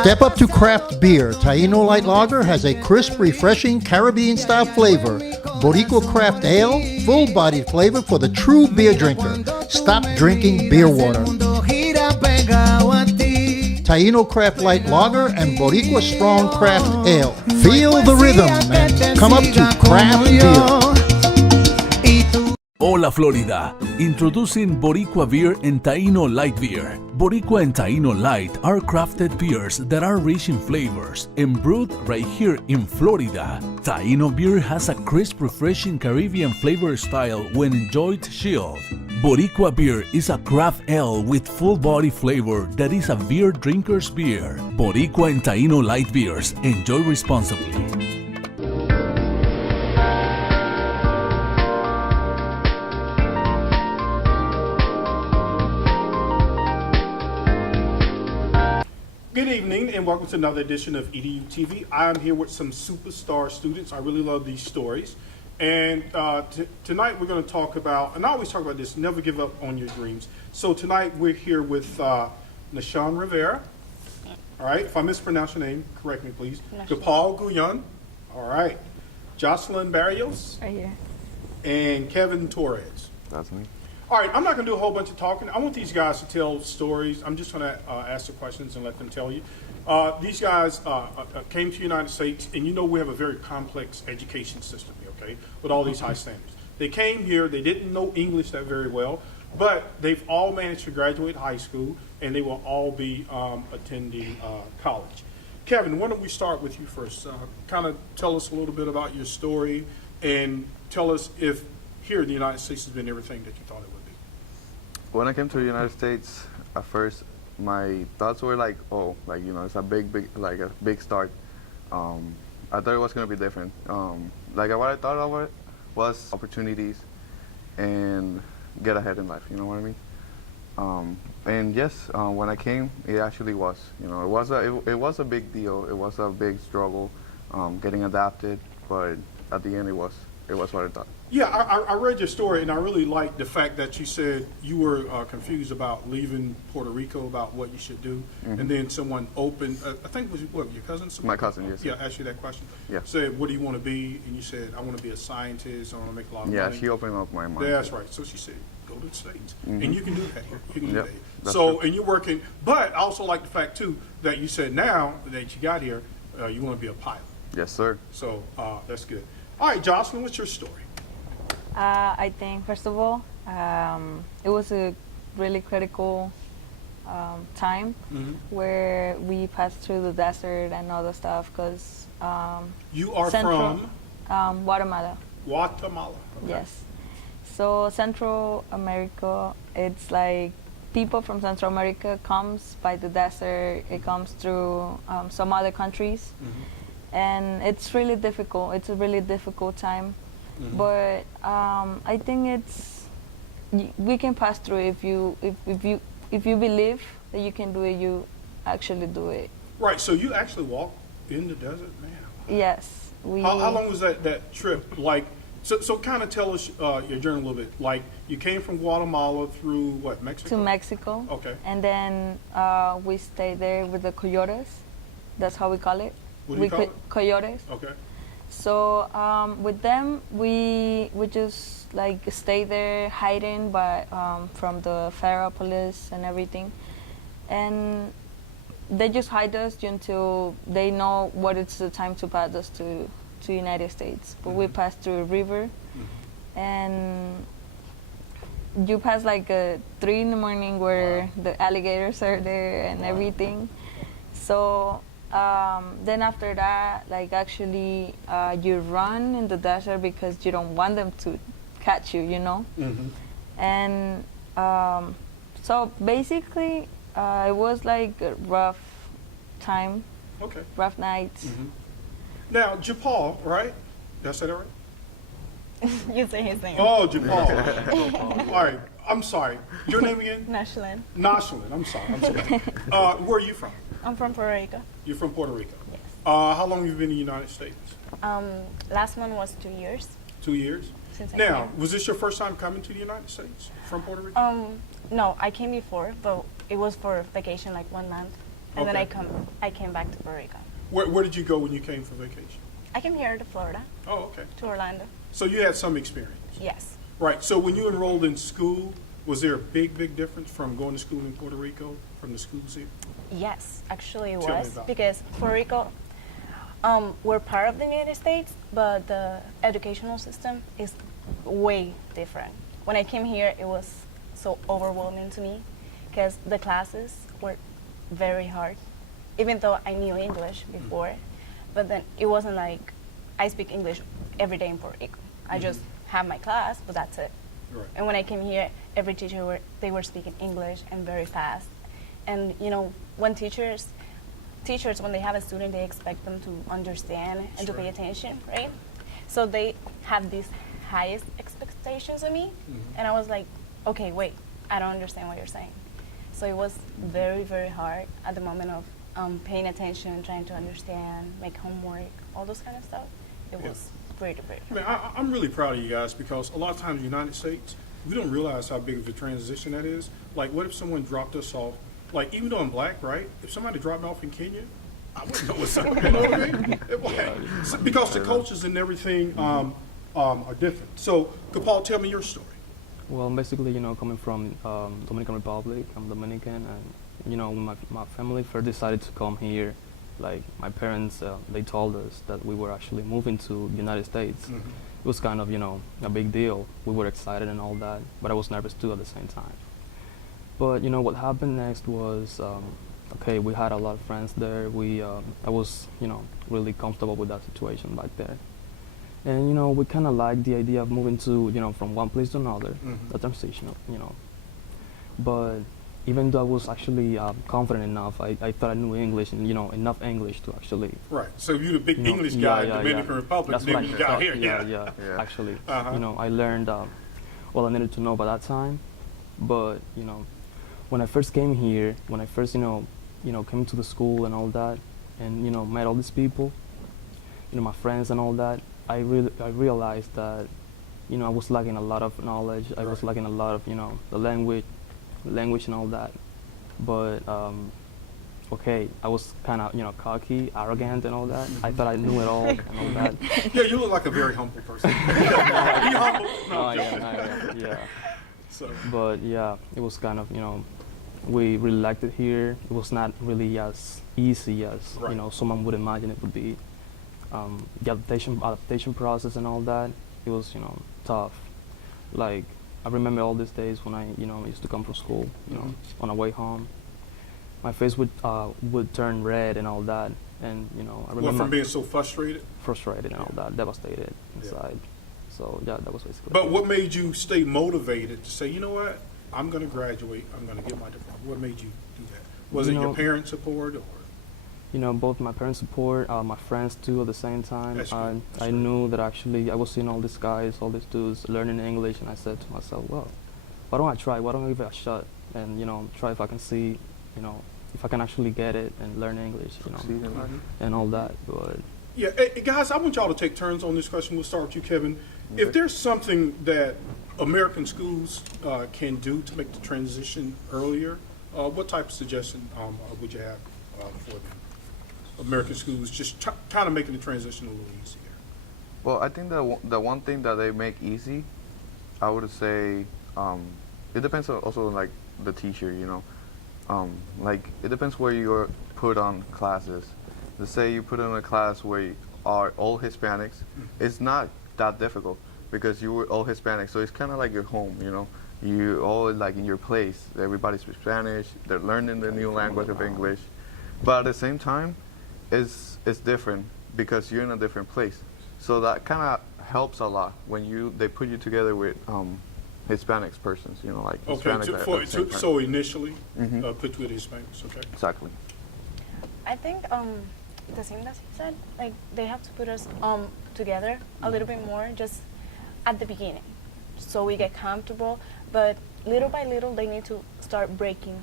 Step up to craft beer. Taino Light Lager has a crisp, refreshing Caribbean-style flavor. Boricua Craft Ale, full-bodied flavor for the true beer drinker. Stop drinking beer water. Taino Craft Light Lager and Boricua Strong Craft Ale. Feel the rhythm and come up to craft beer. Hola Florida, introducing Boricua Beer and Taino Light Beer. Boricua and Taino Light are crafted beers that are rich in flavors and brewed right here in Florida. Taino beer has a crisp, refreshing Caribbean flavor style when enjoyed chilled. Boricua beer is a craft ale with full body flavor that is a beer drinker's beer. Boricua and Taino Light Beers. Enjoy responsibly. Good evening and welcome to another edition of EDU TV. I'm here with some superstar students. I really love these stories. And tonight we're going to talk about, and I always talk about this, never give up on your dreams. So tonight we're here with Noshlen Rivera. All right, if I mispronounce your name, correct me please. Gopal Grullón. All right. Joseline Barrios. Right here. And Kevin Torres. That's me. All right, I'm not going to do a whole bunch of talking. I want these guys to tell stories. I'm just going to ask the questions and let them tell you. These guys came to the United States, and you know we have a very complex education system here, okay, with all these high standards. They came here, they didn't know English that very well, but they've all managed to graduate high school, and they will all be attending college. Kevin, why don't we start with you first? Kind of tell us a little bit about your story, and tell us if here in the United States has been everything that you thought it would be. When I came to the United States, at first, my thoughts were like, oh, like, you know, it's a big start. I thought it was going to be different. Like, what I thought of it was opportunities and get ahead in life, you know what I mean? And yes, when I came, it actually was, you know, it was a big deal. It was a big struggle, getting adapted, but at the end, it was what I thought. Yeah, I read your story, and I really liked the fact that you said you were confused about leaving Puerto Rico, about what you should do, and then someone opened, I think it was your cousin? My cousin, yes. Yeah, asked you that question. Yeah. Said, what do you want to be? And you said, I want to be a scientist, I want to make a lot of money. Yeah, she opened up my mind. Yeah, that's right. So she said, go to the States. And you can do that here. You can do Yep, that here. that's So, true. and you're working, but I also like the fact, too, that you said now that you got here, you want to be a pilot. Yes, sir. So that's good. All right, Joseline, what's your story? I think, first of all, it was a really critical time where we passed through the desert and all the stuff because You are Central, from Guatemala. Guatemala. Okay. Yes. So Central America, it's like people from Central America comes by the desert. It comes through some other countries, and it's really difficult. It's a really difficult time. But I think we can pass through if you believe that you can do it. You actually do it. Right. So you actually walked in the desert, man. Yes. How long was that trip? Like, so kind of tell us your journey a little bit. Like, you came from Guatemala through what, Mexico? To Mexico. Okay. And then we stayed there with the coyotes. That's how we call it. What do you call it? Coyotes. Okay. So with them, we just like stay there hiding, but from the federal police and everything, and they just hide us until they know what it's the time to pass us to United States. But we pass through a river, and you pass like 3 in the morning where the alligators are there and everything. So. Then after that, like actually, you run in the desert because you don't want them to catch you, you know? And so basically, it was like a rough time, rough nights. Now, Gopal, right? Did I say that right? You say his name. Oh, Gopal. All right. I'm sorry. Your name again? Noshlen. Noshlen. I'm sorry. Where are you from? I'm from Puerto Rico. You're from Puerto Rico? Yes. How long have you been in the United States? Last one was 2 years. 2 years? Since I Now, came. was this your first time coming to the United States from Puerto Rico? No, I came before, but it was for vacation, like 1 month. and then Okay. I came back to Puerto Rico. Where did you go when you came for vacation? I came here to Florida, Oh, okay. to Orlando. So you had some experience. Yes. Right. So when you enrolled in school, was there a big difference from going to school in Puerto Rico from the schools here? Yes, actually it Tell me was about it. because Puerto Rico, we're part of the United States, but the educational system is way different. When I came here, it was so overwhelming to me because the classes were very hard, even though I knew English before, but then it wasn't like I speak English every day in Puerto Rico. I just have my class, but that's it. Right. And when I came here, every teacher they were speaking English and very fast. And you know, when teachers when they have a student, they expect them to understand and to pay Right. attention, right? So they have these highest expectations of me, and I was like, okay, wait, I don't understand what you're saying. So it was very hard at the moment of paying attention, trying to understand, make homework, all those kind of stuff. It was pretty. I mean, I'm really proud of you guys because a lot of times in the United States, we don't realize how big of a transition that is. Like, what if someone dropped us off? Like, even though I'm black, right? If somebody dropped me off in Kenya, I wouldn't know what's up. You know what I mean? Because the cultures and everything are different. So, Gopal, tell me your story. Well, basically, coming from Dominican Republic, I'm Dominican, and when my family first decided to come here, like my parents, they told us that we were actually moving to the United States. It was kind of, a big deal. We were excited and all that, but I was nervous too at the same time. But what happened next was, okay, we had a lot of friends there. I was, really comfortable with that situation back there. And we kind of liked the idea of moving to, from one place to another, the transition, But even though I was actually confident enough, I thought I knew English and enough English to actually. Right. So you're the big English guy in Dominican Republic. That's Then what when I you got thought. here, Yeah. Actually, I learned all I needed to know by that time. But when I first came here, when I first came to the school and all that, and met all these people, my friends and all that, I realized that I was lacking a lot of knowledge. I was lacking a lot of the language and all that. But okay, I was kind of cocky, arrogant and all that. I thought I knew it all and all that. Yeah, you look like a very humble person. Be humble. No, I'm joking. Yeah. So, But yeah, it was kind of we really liked it here. It was not really as easy as someone would imagine it would be. The adaptation process and all that, it was tough. Like I remember all these days when I used to come from school, on the way home, my face would turn red and all that, and I remember from being so frustrated. frustrated and all that, devastated inside. So yeah, that was basically. But what made you stay motivated to say, you know what, I'm going to graduate, I'm going to get my diploma? What made you do that? Was it your parents' support or? Both my parents' support, my friends too at the same time. That's good. That's I right. knew that actually I was seeing all these guys, all these dudes learning English, and I said to myself, well, why don't I try? Why don't I give it a shot and try if I can see, if I can actually get it and learn English, and all that. But Yeah, hey, guys, I want y'all to take turns on this question. We'll start with you, Kevin. If there's something that American schools can do to make the transition earlier, what type of suggestion would you have for them? American schools just kind of making the transition a little easier. Well, I think the one thing that they make easy, I would say, it depends also on like the teacher, like it depends where you're put on classes. Let's say you put in a class where you are all Hispanics, it's not that difficult because you were all Hispanic, so it's kind of like your home, You all like in your place. Everybody speaks Spanish. They're learning the new language of English, but at the same time, it's different because you're in a different place. So that kind of helps a lot when they put you together with Hispanics persons, like Okay, Hispanics at the same time. so initially put you with Hispanics, okay? Exactly. I think the same that he said, like they have to put us together a little bit more just at the beginning, so we get comfortable. But little by little, they need to start breaking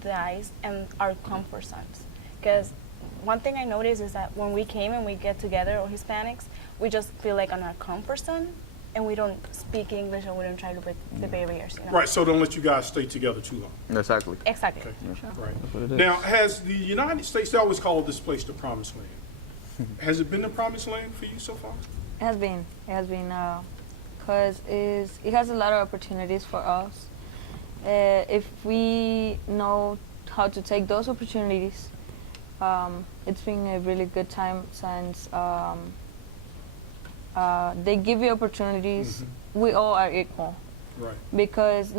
the ice and our comfort zones. Because one thing I noticed is that when we came and we get together, or Hispanics, we just feel like on our comfort zone, and we don't speak English, and we don't try to break the barriers. You know? Right, so don't let you guys stay together too long. Exactly. Exactly. Okay, That's right. what it is. Now, has the United States, they always call this place the promised land. Has it been the promised land for you so far? It has been, because it has a lot of opportunities for us. If we know how to take those opportunities, it's been a really good time since they give you opportunities. We all are equal. Right. Because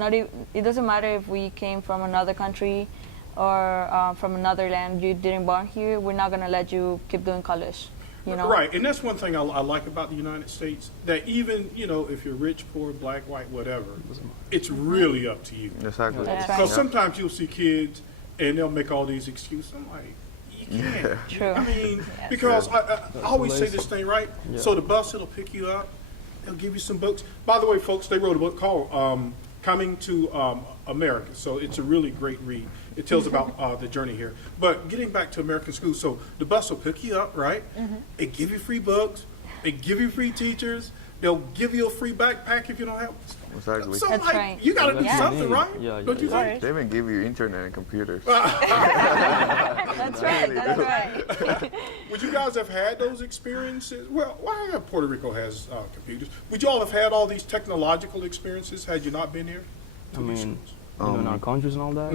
it doesn't matter if we came from another country or from another land, you didn't born here, we're not going to let you keep doing college, you know? Right, and that's one thing I like about the United States, that even, you know, if you're rich, poor, black, white, whatever, it's really up to you. Exactly. That's right. Because sometimes you'll see kids and they'll make all these excuses. I'm like, you can't. True. I mean, because I always say this thing, right? Yeah. So the bus, it'll pick you up. They'll give you some books. By the way, folks, they wrote a book called Coming to America. So it's a really great read. It tells about the journey here. But getting back to American school, so the bus will pick you up, right? They give you free books. They give you free teachers. They'll give you a free backpack if you don't have. Exactly. So That's like, right. you got to do Yeah. something, right? Yeah, Don't you yeah. think? They even give you internet and computers. That's right, that's right. Would you guys have had those experiences? Well, why Puerto Rico has computers? Would you all have had all these technological experiences had you not been here? I mean, in our countries and all that.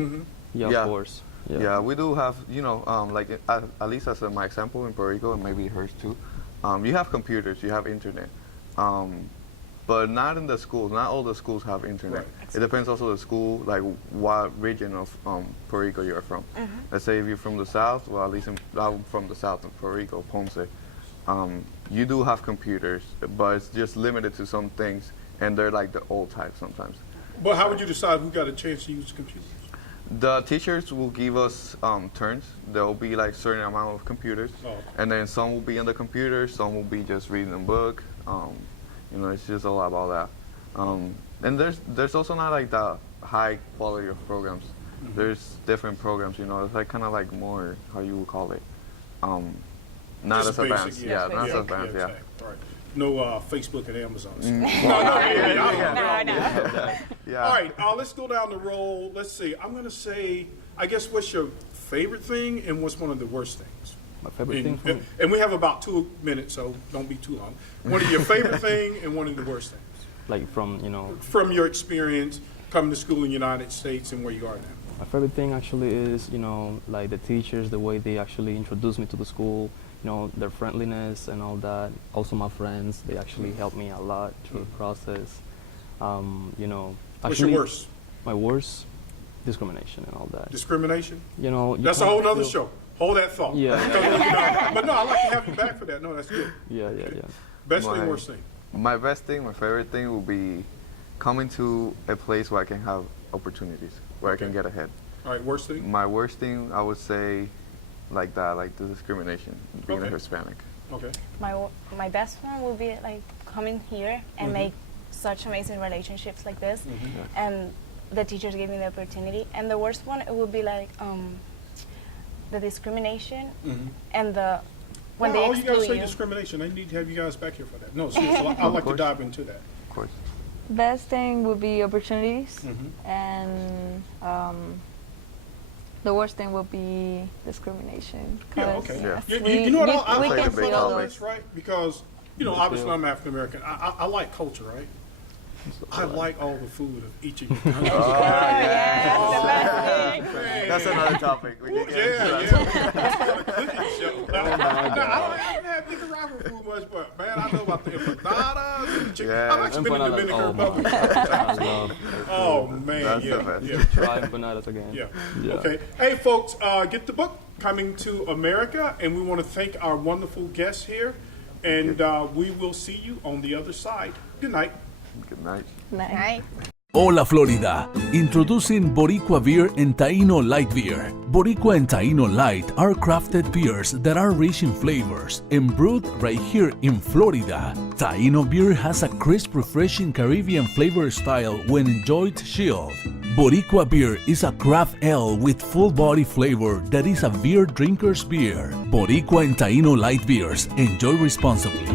Yeah, Yeah. of course. Yeah, we do have, you know, like at least as my example in Puerto Rico, and maybe hers too, you have computers, you have internet, but not in the schools. Not all the schools have internet. Right. It depends also the school, like what region of Puerto Rico you're from. Let's say if you're from the south, well, at least I'm from the south of Puerto Rico, Ponce. You do have computers, but it's just limited to some things, and they're like the old type sometimes. But how would you decide who got a chance to use computers? The teachers will give us turns. There will be like certain amount of computers, Oh. and then some will be on the computer, some will be just reading a book. You know, it's just all about that. And there's also not like the high quality of programs. There's different programs. You know, it's like kind of like more, how you would call it, not Just as basic, advanced. Yeah, not as advanced. Yeah. exactly. Right. No Facebook and Amazon. No, yeah. All right, let's go down the road. Let's see. I'm going to say, I guess, what's your favorite thing and what's one of the worst things? My favorite thing from And we have about 2 minutes, so don't be too long. One of your favorite thing and one of the worst things from your experience coming to school in the United States and where you are now. my favorite thing actually is like the teachers, the way they actually introduced me to the school, their friendliness and all that. Also my friends, they actually helped me a lot through the process. What's your worst? My worst, discrimination and all that. Discrimination? You That's a can't whole nother feel- show. Hold that thought. Yeah. But no, I'd like to have you back for that. No, that's good. Yeah. Best thing, My- worst thing. My best thing, my favorite thing will be coming to a place where I can have opportunities, where I can Okay. get ahead. All right, worst thing? My worst thing, I would say, like that, like the discrimination, being a Okay. Hispanic. Okay. My best one will be like coming here and make such amazing relationships like this, and the teachers gave me the opportunity. And the worst one, it would be like the discrimination and the when they all you gotta exclude say you. discrimination. I need to have you guys back here for that. No, seriously, I'd like to course. dive into that. Of course. Best thing would be opportunities, and the worst thing would be discrimination. Yeah, 'cause okay. Yeah. You know what? I we Like like can a the big see all topic. those. place, right? Because, obviously I'm African American. I like culture, right? I like all the food of each of you. That's another topic. We can get into that. Yeah. That's called a cooking show. Now, I haven't had Nicaraguan food much, but man, I know about the empanadas and the chicken. Yeah. I've actually been in the Dominican Republic. I love Oh man, That's yeah, the best. yeah. try empanadas again. Yeah. Okay. Hey, folks, get the book, Coming to America, and we want to thank our wonderful guests here, and we will see you on the other side. Good night. Good night. Right? Hola Florida, introducing Boricua Beer and Taino Light Beer. Boricua and Taino Light are crafted beers that are rich in flavors and brewed right here in Florida. Taino beer has a crisp, refreshing Caribbean flavor style when enjoyed chilled. Boricua beer is a craft ale with full body flavor that is a beer drinker's beer. Boricua and Taino Light Beers, enjoy responsibly.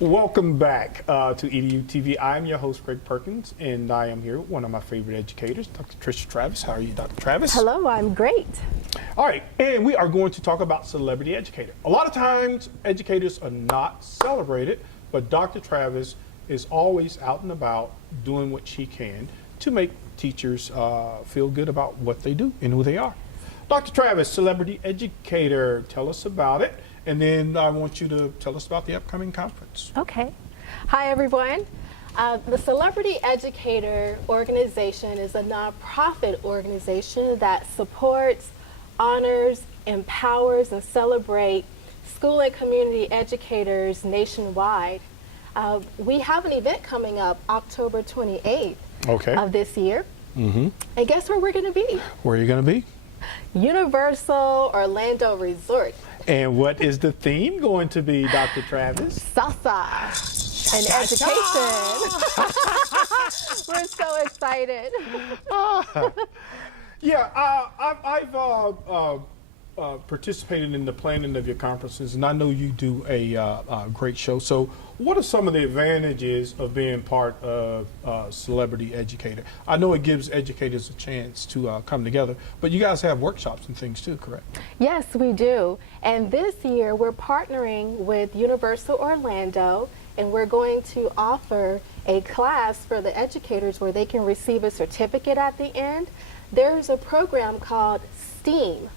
Welcome back to EDU TV. I'm your host, Greg Perkins, and I am here with one of my favorite educators, Dr. Trisha Travis. How are you, Dr. Travis? Hello, I'm great. All right, and we are going to talk about celebrity educator. A lot of times, educators are not celebrated, but Dr. Travis is always out and about doing what she can to make teachers feel good about what they do and who they are. Dr. Travis, celebrity educator, tell us about it, and then I want you to tell us about the upcoming conference. Okay. Hi, everyone. The Celebrity Educator organization is a nonprofit organization that supports, honors, empowers, and celebrates school and community educators nationwide. We have an event coming up October 28th of this year. And guess where we're going to be? Where are you going to be? Universal Orlando Resort. And what is the theme going to be, Dr. Travis? Salsa and education. We're so excited. I've participated in the planning of your conferences, and I know you do a great show. So what are some of the advantages of being part of Celebrity Educator? I know it gives educators a chance to come together, but you guys have workshops and things too, correct? Yes, we do. And this year we're partnering with Universal Orlando, and we're going to offer a class for the educators where they can receive a certificate at the end. There's a program called STEAM.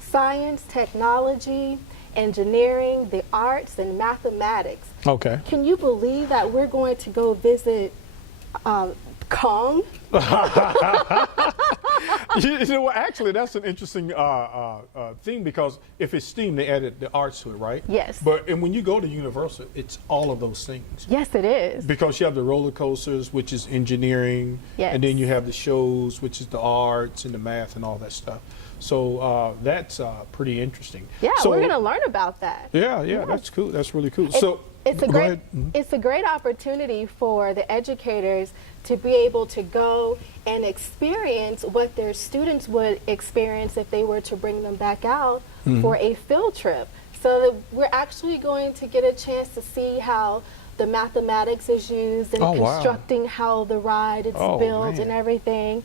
Science, technology, engineering, the arts, and mathematics. Okay. Can you believe that we're going to go visit Kong? You know what? Actually, that's an interesting thing, because if it's STEAM, they added the arts to it, right? Yes. And when you go to Universal, it's all of those things. Yes, it is. Because you have the roller coasters, which is engineering, Yes. and then you have the shows, which is the arts and the math and all that stuff. So that's pretty interesting. Yeah, so, we're going to learn about that. Yeah, that's cool. That's really cool. It's a go great ahead. it's a great opportunity for the educators to be able to go and experience what their students would experience if they were to bring them back out for a field trip. So that we're actually going to get a chance to see how the mathematics is used and constructing how the ride is built and everything.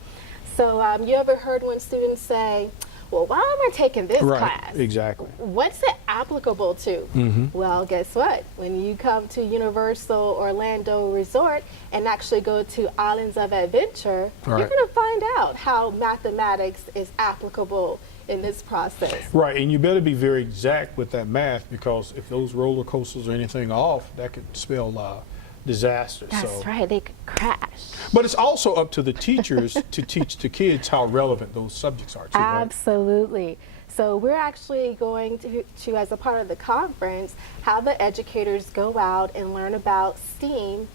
So you ever heard when students say, well, why am I taking this class? Exactly. What's it applicable to? Well, guess what? When you come to Universal Orlando Resort and actually go to Islands of Adventure, you're going to find out how mathematics is applicable in this process. Right, and you better be very exact with that math, because if those roller coasters or anything off, that could spell disaster. That's right, they could crash. But it's also up to the teachers to teach the kids how relevant those subjects are too, right? Absolutely. So we're actually going to, as a part of the conference, have the educators go out and learn about STEAM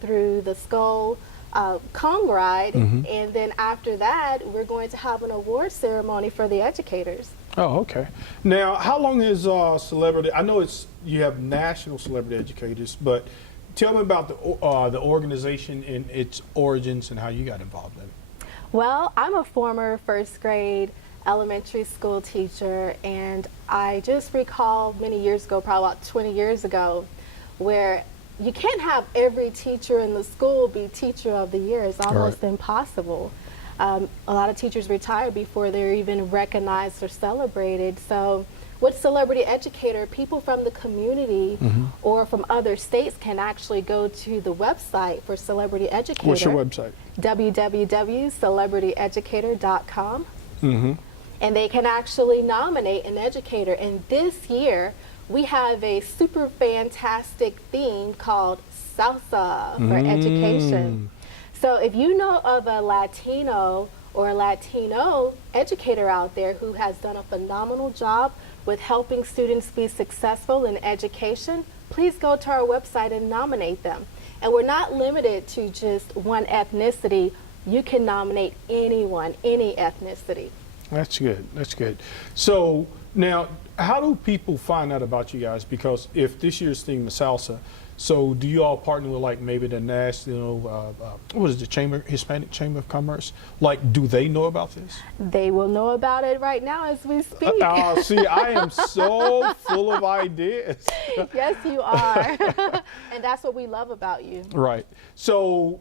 through the Skull Kong ride, and then after that, we're going to have an award ceremony for the educators. Oh, okay. Now, how long is Celebrity? I know you have national celebrity educators, but tell me about the organization and its origins and how you got involved in it. Well, I'm a former first grade elementary school teacher, and I just recall many years ago, probably about 20 years ago, where you can't have every teacher in the school be teacher of the year. It's almost impossible. A lot of teachers retire before they're even recognized or celebrated. So with Celebrity Educator, people from the community or from other states can actually go to the website for Celebrity Educator. What's your website? www.celebrityeducator.com. And they can actually nominate an educator. And this year, we have a super fantastic theme called Salsa for Education. So if you know of a Latino or a Latino educator out there who has done a phenomenal job with helping students be successful in education, please go to our website and nominate them. And we're not limited to just one ethnicity. You can nominate anyone, any ethnicity. That's good. That's good. So now, how do people find out about you guys? Because if this year's theme is salsa, So do you all partner with like maybe the national, what is the Hispanic Chamber of Commerce? Like, do they know about this? They will know about it right now as we speak. See, I am so full of ideas. Yes, you are. And that's what we love about you. Right. So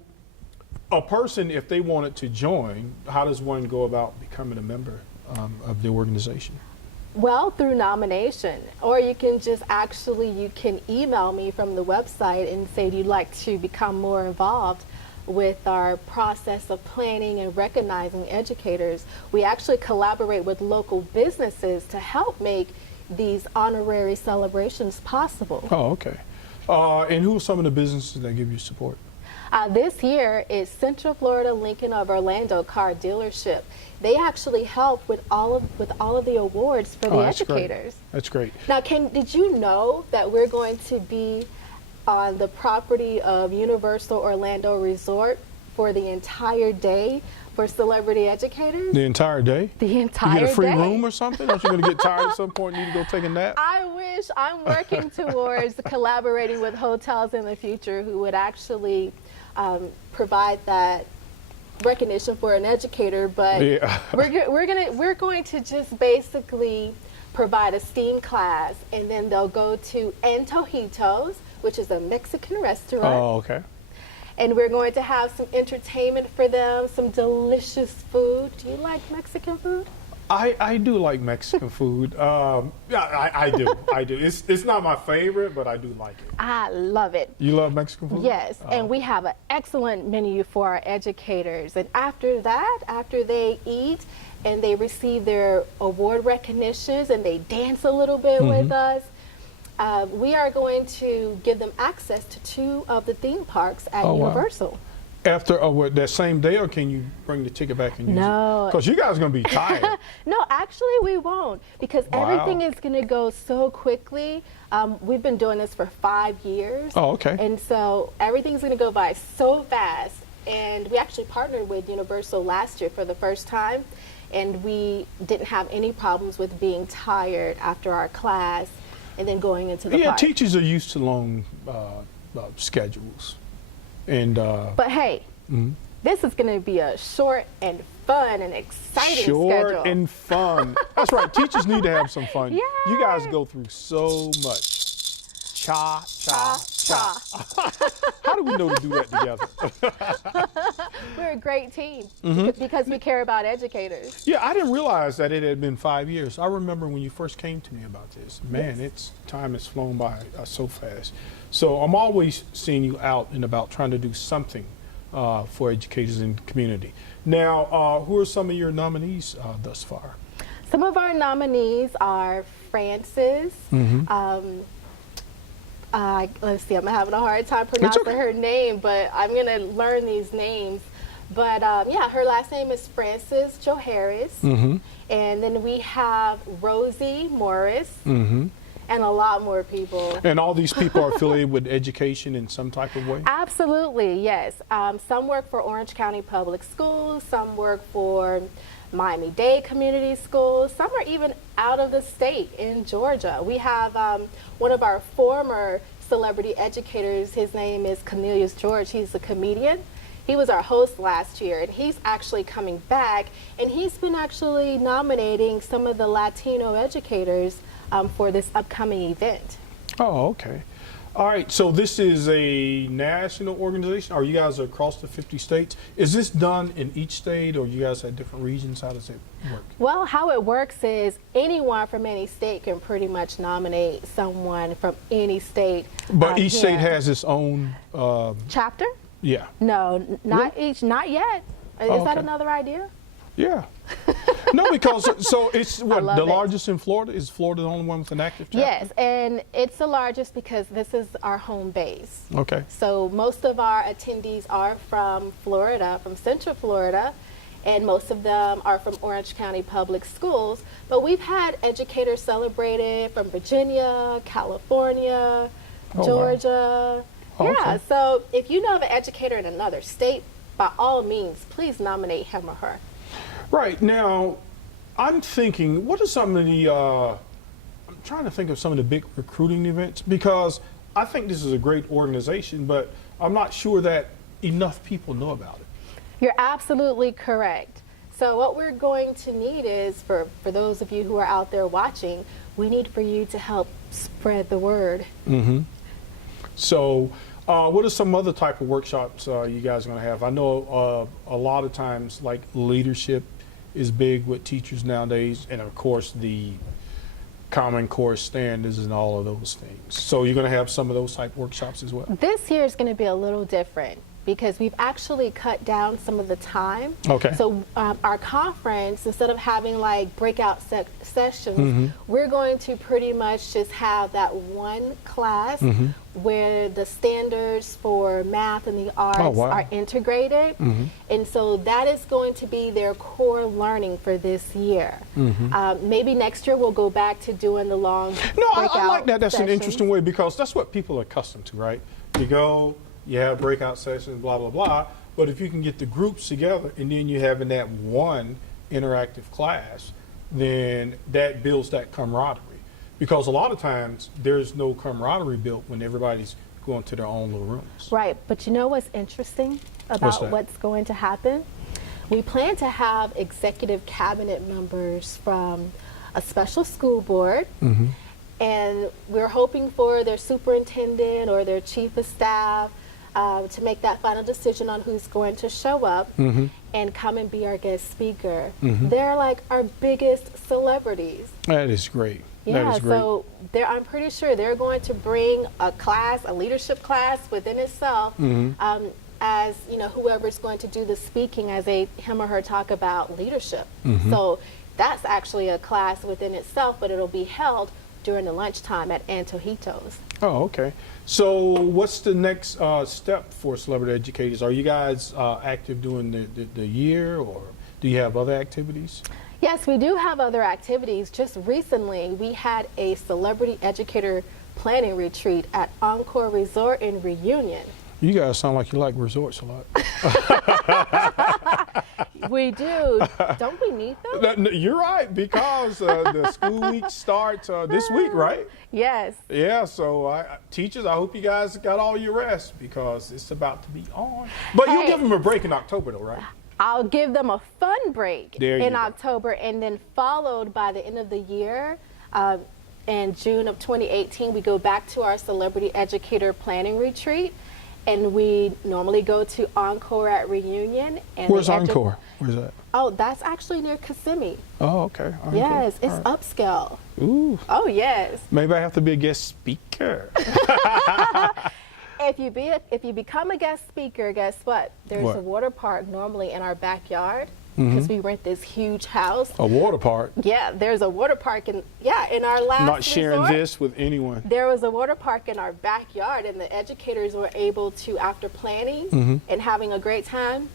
a person, if they wanted to join, how does one go about becoming a member of the organization? Well, through nomination, or you can just you can email me from the website and say you'd like to become more involved with our process of planning and recognizing educators. We actually collaborate with local businesses to help make these honorary celebrations possible. Oh, okay. And who are some of the businesses that give you support? This year is Central Florida Lincoln of Orlando Car Dealership. They actually help with all of the awards for the educators. That's great. Now, did you know that we're going to be on the property of Universal Orlando Resort for the entire day for celebrity educators? The entire day? The entire day. You get a free room or something? Aren't you going to get tired at some point and need to go take a nap? I wish. I'm working towards collaborating with hotels in the future who would actually provide that recognition for an educator, but yeah. we're going to just basically provide a STEAM class, and then they'll go to Antojitos, which is a Mexican restaurant. Oh, okay. And we're going to have some entertainment for them, some delicious food. Do you like Mexican food? I do like Mexican food. Yeah, I do. I do. It's not my favorite, but I do like it. I love it. You love Mexican food? Yes, and we have an excellent menu for our educators. And after that, after they eat and they receive their award recognitions and they dance a little bit with us, we are going to give them access to 2 of the theme parks at Universal. Wow. After that same day, or can you bring the ticket back and use it? No. Because you guys are going to be tired. No, actually we won't, because everything is going to go so quickly. We've been doing this for 5 years. Oh, okay. And so everything's going to go by so fast. And we actually partnered with Universal last year for the first time, and we didn't have any problems with being tired after our class and then going into the park. Teachers are used to long schedules. And but hey, this is going to be a short and fun and exciting schedule. Short and fun. That's right. Teachers need to have some fun. Yay. You guys go through so much. Cha, cha, cha. How do we know to do that together? We're a great team because we care about educators. Yeah, I didn't realize that it had been 5 years. I remember when you first came to me about this. Man, time has flown by so fast. So I'm always seeing you out and about trying to do something for educators in the community. Now, who are some of your nominees thus far? Some of our nominees are Frances. Let's see, I'm having a hard time pronouncing her name, but I'm going to learn these names. But yeah, her last name is Frances Jo Harris. And then we have Rosie Morris. And a lot more people. And all these people are affiliated with education in some type of way? Absolutely, yes. Some work for Orange County Public Schools, some work for Miami-Dade Community Schools, some are even out of the state in Georgia. We have one of our former celebrity educators, his name is Cornelius George, he's a comedian. He was our host last year, and he's actually coming back, and he's been actually nominating some of the Latino educators for this upcoming event. Oh, okay. All right, so this is a national organization, or you guys are across the 50 states. Is this done in each state, or you guys have different regions? How does it work? Well, how it works is anyone from any state can pretty much nominate someone from any state. But each state has its own chapter? Yeah. No, not each, not yet. Is that another idea? Yeah. No, because so it's what the largest in Florida? Is Florida the only one with an active chapter? Yes, and it's the largest because this is our home base. Okay. So most of our attendees are from Florida, from Central Florida, and most of them are from Orange County Public Schools. But we've had educators celebrated from Virginia, California, Georgia. Wow. Yeah, okay. So if you know of an educator in another state, by all means, please nominate him or her. Right. Now, I'm thinking, what are some of the, I'm trying to think of some of the big recruiting events, because I think this is a great organization, but I'm not sure that enough people know about it. You're absolutely correct. So what we're going to need is, for those of you who are out there watching, we need for you to help spread the word. So what are some other type of workshops you guys are going to have? I know a lot of times like leadership is big with teachers nowadays, and of course the Common Core standards and all of those things. So you're going to have some of those type workshops as well? This year is going to be a little different because we've actually cut down some of the time. Okay. So our conference, instead of having like breakout sessions, we're going to pretty much just have that one class where the standards for math and the arts are integrated. And so that is going to be their core learning for this year. Maybe next year we'll go back to doing the long breakout I like that. That's sessions. an interesting way, because that's what people are accustomed to, right? You go, you have breakout sessions, blah, blah, blah. But if you can get the groups together and then you have in that one interactive class, then that builds that camaraderie. Because a lot of times there's no camaraderie built when everybody's going to their own little rooms. Right, but you know what's interesting about what's going to happen? We plan to have executive cabinet members from a special school board, and we're hoping for their superintendent or their chief of staff to make that final decision on who's going to show up and come and be our guest speaker. They're like our biggest celebrities. That is great. Yeah, that is great. so I'm pretty sure they're going to bring a class, a leadership class within itself, as you know, whoever's going to do the speaking as him or her talk about leadership. So that's actually a class within itself, but it'll be held during the lunchtime at Antojitos. Oh, okay. So what's the next step for Celebrity Educators? Are you guys active during the year, or do you have other activities? Yes, we do have other activities. Just recently, we had a Celebrity Educator planning retreat at Encore Resort in Reunion. You guys sound like you like resorts a lot. We do. Don't we need them? You're right, because the school week starts this week, right? Yes. Yeah, so teachers, I hope you guys got all your rest, because it's about to be on. But you'll give them a break in October, though, right? I'll give them a fun break in go. October, and then followed by the end of the year, in June of 2018, we go back to our Celebrity Educator planning retreat. And we normally go to Encore at Reunion. And Where's Encore? Where's that? Oh, that's actually near Kissimmee. Oh, okay. Encore. Yes, it's upscale. Ooh. Oh, yes. Maybe I have to be a guest speaker. If you become a guest speaker, guess what? There's a water park normally in our backyard, because we rent this huge house. A water park? Yeah, there's a water park in our last Not sharing resort, this with anyone. There was a water park in our backyard, and the educators were able to, after planning and having a great time,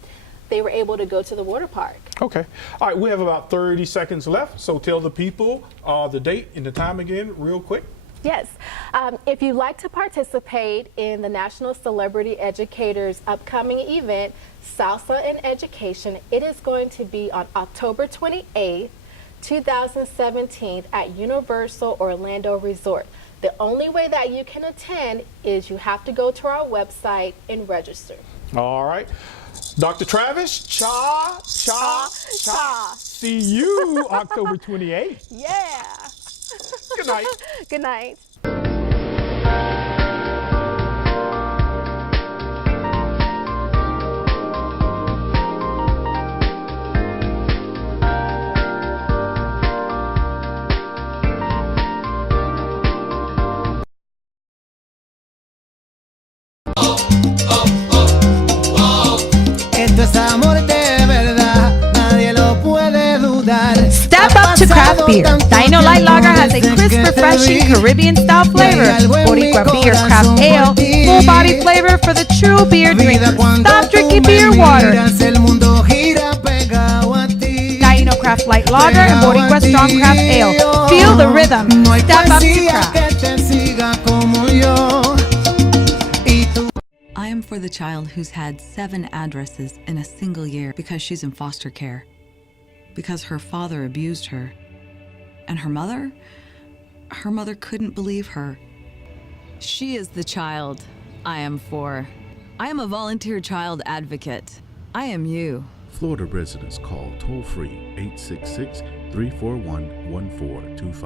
they were able to go to the water park. Okay. All right, we have about 30 seconds left, so tell the people the date and the time again real quick. Yes. If you'd like to participate in the National Celebrity Educators upcoming event, Salsa in Education, it is going to be on October 28th, 2017 at Universal Orlando Resort. The only way that you can attend is you have to go to our website and register. All right. Dr. Travis, cha. See you October 28th. Yeah. Good night. Good night. Esto es amor de verdad, nadie lo puede dudar. Step up to craft beer. Taino Light Lager has a crisp, refreshing Caribbean-style flavor. Boricua Beer Craft Ale, full-body flavor for the true beer drinker. Stop drinking beer water. Taino Craft Light Lager and Boricua Strong Craft Ale. Feel the rhythm. Step up to craft. I am for the child who's had 7 addresses in a single year because she's in foster care. Because her father abused her. And her mother couldn't believe her. She is the child I am for. I am a volunteer child advocate. I am you. Florida residents call toll-free 866-341-1425.